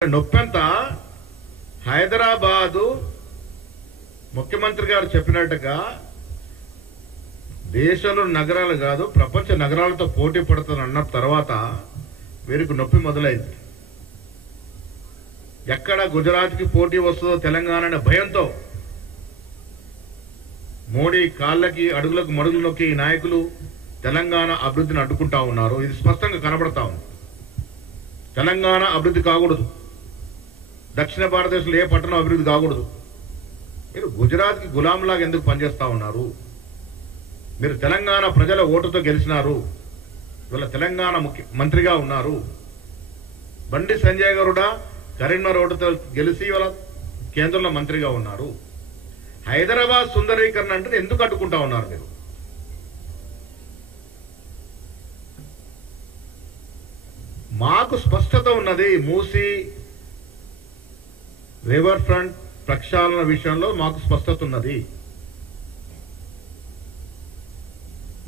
నొప్పంతా హైదరాబాదు ముఖ్యమంత్రి గారు చెప్పినట్టుగా దేశంలో నగరాలు కాదు ప్రపంచ నగరాలతో పోటీ పడుతున్న తర్వాత వీరికి నొప్పి మొదలైంది. ఎక్కడ గుజరాత్కి పోటీ వస్తుందో తెలంగాణ అనే భయంతో మోడీ కాళ్ళకి అడుగులకు మడుగులు నొక్కి ఈ నాయకులు తెలంగాణ అభివృద్ధిని అడ్డుకుంటా ఉన్నారు. ఇది స్పష్టంగా కనబడతా ఉంది. తెలంగాణ అభివృద్ధి కాకూడదు, దక్షిణ భారతదేశంలో ఏ పట్టణం అభివృద్ధి కాకూడదు. మీరు గుజరాత్కి గులాంలాగా ఎందుకు పనిచేస్తా ఉన్నారు? మీరు తెలంగాణ ప్రజల ఓటుతో గెలిచినారు. ఇవాళ తెలంగాణ మంత్రిగా ఉన్నారు. బండి సంజయ్ గారుడా కరీంనగర్ ఓటుతో గెలిచి ఇవాళ కేంద్రంలో మంత్రిగా ఉన్నారు. హైదరాబాద్ సుందరీకరణ అంటే ఎందుకు అడ్డుకుంటా ఉన్నారు మీరు? మాకు స్పష్టత ఉన్నది. మూసీ రివర్ ఫ్రంట్ ప్రక్షాళన విషయంలో మాకు స్పష్టత ఉన్నది.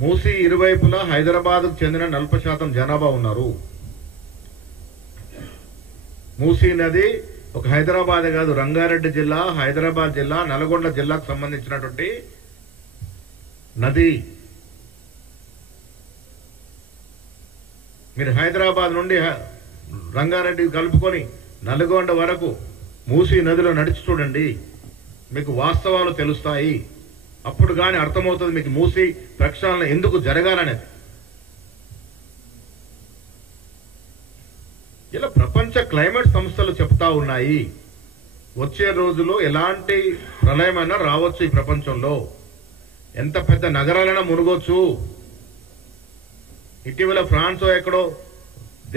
మూసీ ఇరువైపులా హైదరాబాద్కు చెందిన 40% జనాభా ఉన్నారు. మూసీ నది ఒక హైదరాబాద్ కాదు, రంగారెడ్డి జిల్లా, హైదరాబాద్ జిల్లా, నల్గొండ జిల్లాకు సంబంధించినటువంటి నది. మీరు హైదరాబాద్ నుండి రంగారెడ్డి కలుపుకొని నల్గొండ వరకు మూసీ నదిలో నడిచి చూడండి, మీకు వాస్తవాలు తెలుస్తాయి. అప్పుడు కానీ అర్థమవుతుంది మీకు మూసీ ప్రక్షాళన ఎందుకు జరగాలనేది. ఇలా ప్రపంచ క్లైమేట్ సంస్థలు చెప్తా ఉన్నాయి, వచ్చే రోజుల్లో ఎలాంటి ప్రళయమైనా రావచ్చు. ఈ ప్రపంచంలో ఎంత పెద్ద నగరాలైనా మునుగొచ్చు. ఇటీవల ఫ్రాన్స్ ఎక్కడో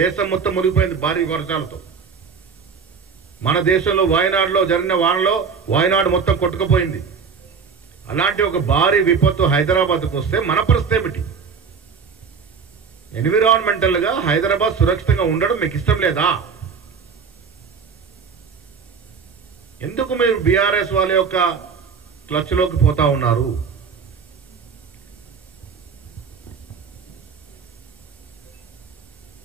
దేశం మొత్తం మునిగిపోయింది భారీ వర్షాలతో. మన దేశంలో వాయనాడులో జరిగిన వానలో వాయనాడు మొత్తం కొట్టుకుపోయింది. అలాంటి ఒక భారీ విపత్తు హైదరాబాద్కు వస్తే మన పరిస్థితి ఏమిటి? ఎన్విరాన్మెంటల్ గా హైదరాబాద్ సురక్షితంగా ఉండడం మీకు ఇష్టం లేదా? ఎందుకు మీరు బీఆర్ఎస్ వాళ్ళ యొక్క క్లచ్ లోకి పోతా ఉన్నారు?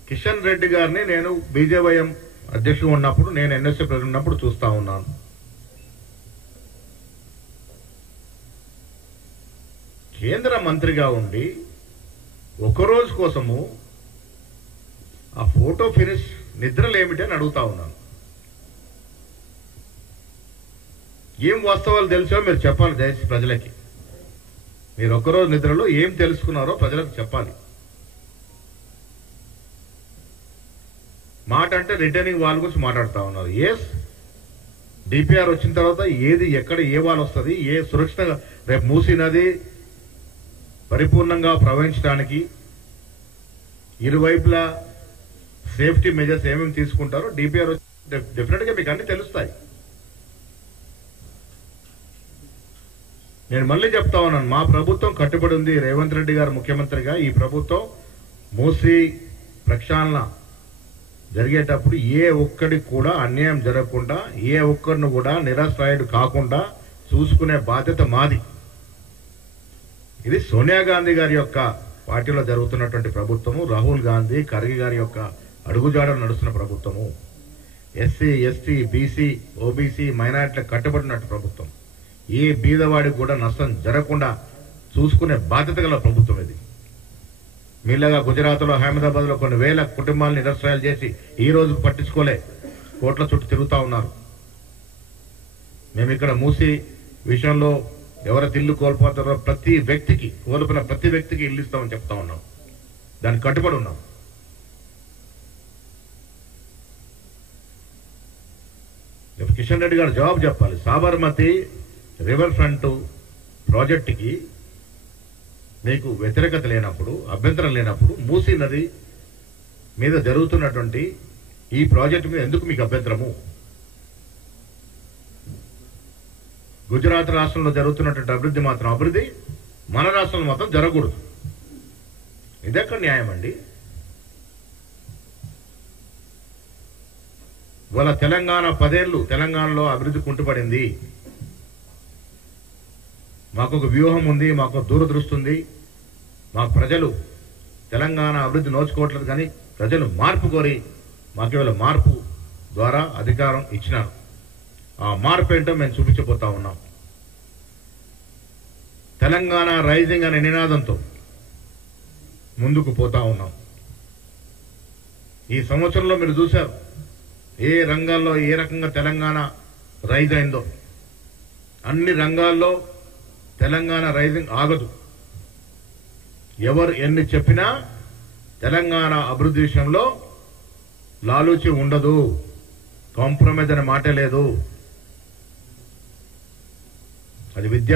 కిషన్ రెడ్డి గారిని నేను బీజేవైఎం అధ్యక్షుడు ఉన్నప్పుడు, నేను ఎన్ఎస్సీ ప్రెసిడెంట్ ఉన్నప్పుడు చూస్తా ఉన్నాను. కేంద్ర మంత్రిగా ఉండి ఒకరోజు కోసము ఆ ఫోటో ఫినిష్ నిద్రలేమిటి అని అడుగుతా ఉన్నాను. ఏం వాస్తవాలు తెలుసో మీరు చెప్పాలి దయచేసి ప్రజలకి. మీరు ఒక్కరోజు నిద్రలో ఏం తెలుసుకున్నారో ప్రజలకు చెప్పాలి. మాట అంటే రిటర్నింగ్ వాళ్ళ గురించి మాట్లాడుతూ ఉన్నారు. ఎస్, డిపిఆర్ వచ్చిన తర్వాత ఏది ఎక్కడ ఏ వాళ్ళు వస్తుంది, ఏ సురక్షితంగా రేపు మూసీ నది పరిపూర్ణంగా ప్రవహించడానికి ఇరువైపులా సేఫ్టీ మెజర్స్ ఏమేమి తీసుకుంటారో డిపిఆర్ డెఫినెట్ గా మీకు అన్ని తెలుస్తాయి. నేను మళ్ళీ చెప్తా ఉన్నాను, మా ప్రభుత్వం కట్టుబడి ఉంది. రేవంత్ రెడ్డి గారు ముఖ్యమంత్రిగా ఈ ప్రభుత్వం మూసీ ప్రక్షాళన జరిగేటప్పుడు ఏ ఒక్కడికి కూడా అన్యాయం జరగకుండా, ఏ ఒక్కరిని కూడా నిరాశ్రయుడు కాకుండా చూసుకునే బాధ్యత మాది. ఇది సోనియా గాంధీ గారి యొక్క పార్టీలో జరుగుతున్నటువంటి ప్రభుత్వము, రాహుల్ గాంధీ ఖర్గే గారి యొక్క అడుగుజాడలు నడుస్తున్న ప్రభుత్వము, ఎస్సీ ఎస్టీ బీసీ ఓబీసీ మైనారిటీలకు కట్టుబడినట్టు ప్రభుత్వం. ఏ బీదవాడికి కూడా నష్టం జరగకుండా చూసుకునే బాధ్యత గల ప్రభుత్వం ఇది. మీలాగా గుజరాత్లో అహ్మదాబాద్ లో కొన్ని వేల కుటుంబాలను నిరాశ్రయాలు చేసి ఈ రోజు పట్టించుకోలే, కోట్ల చుట్టూ తిరుగుతా ఉన్నారు. మేము ఇక్కడ మూసీ విషయంలో ఎవరైతే ఇల్లు కోల్పోతారో ప్రతి వ్యక్తికి, కోల్పోయిన ప్రతి వ్యక్తికి ఇల్లు ఇస్తామని చెప్తా ఉన్నాం. దానికి కట్టుబడి ఉన్నాం. కిషన్ రెడ్డి గారు జవాబు చెప్పాలి. సాబర్మతి రివర్ ఫ్రంట్ ప్రాజెక్టుకి మీకు వ్యతిరేకత లేనప్పుడు, అభ్యంతరం లేనప్పుడు, మూసీ నది మీద జరుగుతున్నటువంటి ఈ ప్రాజెక్టు మీద ఎందుకు మీకు అభ్యంతరము? గుజరాత్ రాష్ట్రంలో జరుగుతున్నటువంటి అభివృద్ధి మాత్రం అభివృద్ధి, మన రాష్ట్రంలో మాత్రం జరగకూడదు. ఇదెక్కడ న్యాయం అండి? ఇవాళ తెలంగాణ 10 ఏళ్ళు తెలంగాణలో అభివృద్ధి కుంటుపడింది. మాకు ఒక వ్యూహం ఉంది, మాకు దూరదృష్టి ఉంది. మా ప్రజలు తెలంగాణ అభివృద్ధి నోచుకోవట్లేదు, కానీ ప్రజలు మార్పు కోరి మాకు ఇవాళ మార్పు ద్వారా అధికారం ఇచ్చినాను. ఆ మార్పు ఏంటో మేము చూపించబోతా ఉన్నాం. తెలంగాణ రైజింగ్ అనే నినాదంతో ముందుకు పోతా ఉన్నాం. ఈ సంవత్సరంలో మీరు చూశారు ఏ రంగాల్లో ఏ రకంగా తెలంగాణ రైజ్ అయిందో. అన్ని రంగాల్లో తెలంగాణ రైజింగ్ ఆగదు. ఎవరు ఎన్ని చెప్పినా తెలంగాణ అభివృద్ధి విషయంలో లాలూచి ఉండదు, కాంప్రమైజ్ అనే మాట లేదు. అది విద్య